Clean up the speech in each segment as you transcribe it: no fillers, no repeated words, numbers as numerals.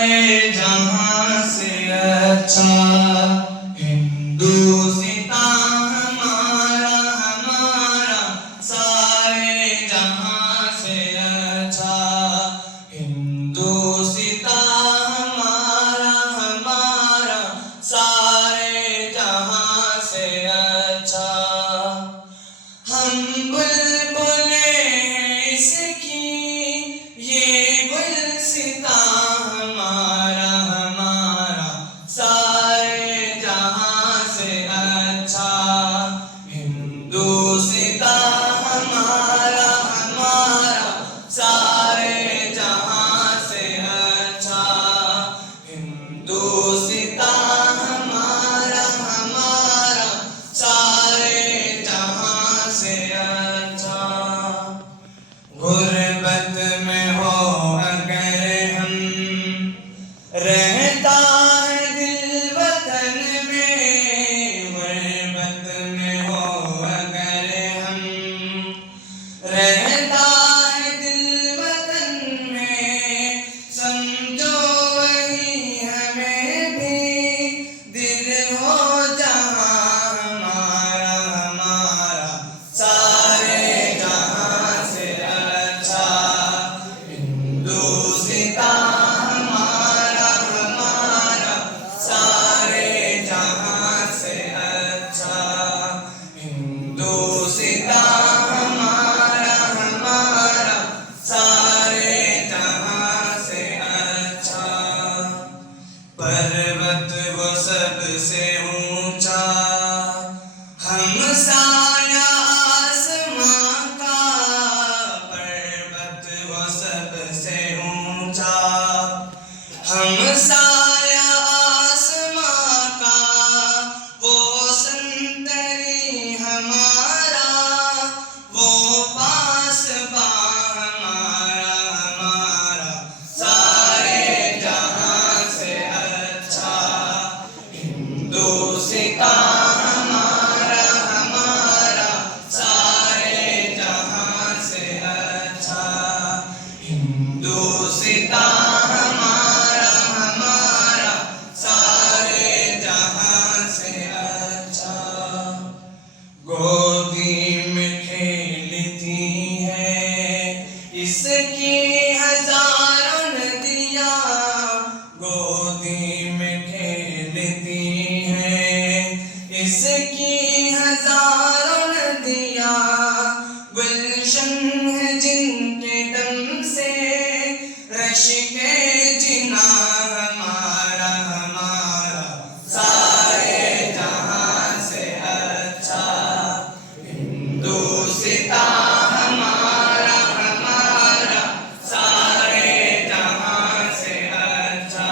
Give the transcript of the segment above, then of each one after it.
जहां से अच्छा हिंदुस्तान हमारा हमारा सारे जहां से अच्छा हिंदुस्तान हमारा हमारा सारे जहां से अच्छा। हम बुलबुले इसकी ये गुलसिता हमारा हमारा सारे जहां से अच्छा हिंदुस्तान हमारा हमारा सारे जहां से अच्छा हिंदुस्तान हमारा हमारा सारे जहां से अच्छा। गुर्बत में हो अगर हम रहता है दिल वतन में, गुर्बत में हो अगर हम रहता है दिल वतन में, समझो वही हमें भी दिल हो जहां हमारा हमारा सारे जहां से अच्छा हिंदुस्तान हमारा हमारा सारे जहां से अच्छा हिंदुस्तान हमारा हमारा सारे जहां से अच्छा। पर्वत वो सबसे ऊंचा हम साया आसमां का, पर्वत वो सबसे ऊंचा हम साया आसमां का, वो संतरी हमारा वो पासबा हमारा हमारा सारे जहां से अच्छा हिंदुस्तान हमारा हमारा सारे जहां से अच्छा हिंदुस्तान हमारा हमारा सारे जहां से अच्छा। गोदी में खेलती है इसकी हजारों नदियां, गोदी में खेलती है इसकी हजारों नदियां, गुलशन है जिनके दम से रश्के जिना हमारा हमारा सारे जहां से अच्छा हिंदुस्तान हमारा हमारा सारे जहां से अच्छा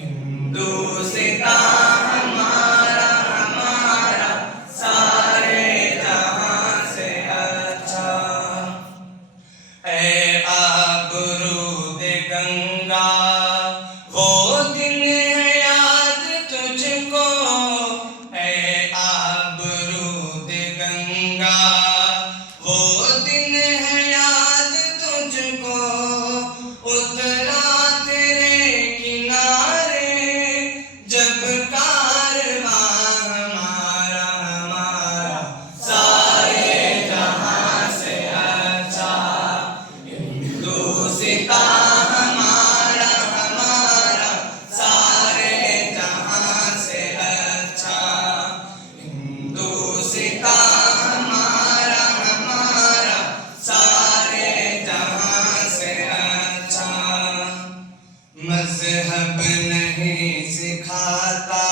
हिंदुस्तान हमारा हमारा सारे जहां से अच्छा। ऐ आबरूद गंगा वो दिन है याद तुझको, ऐ आबरूद गंगा वो दिन है याद तुझको, उतरा तेरे किनारे जब कारवां हमारा हमारा सारे जहां से अच्छा हिंदुस्तान हमारा हमारा सारे जहां से अच्छा हिंदुस्तान हमारा हमारा सारे जहां से अच्छा। मजहब नहीं सिखाता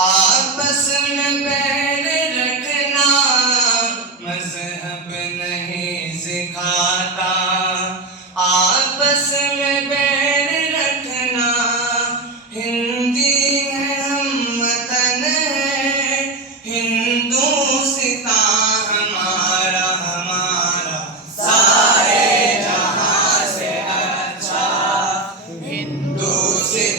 आपस में बैर रखना, मजहब नहीं सिखाता आपस में बैर रखना, हिंदी है हम वतन है हिंदुस्तान हमारा हमारा सारे जहां से अच्छा हिंदुस्तान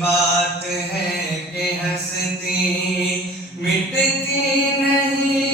बात है कि हंसती मिटती नहीं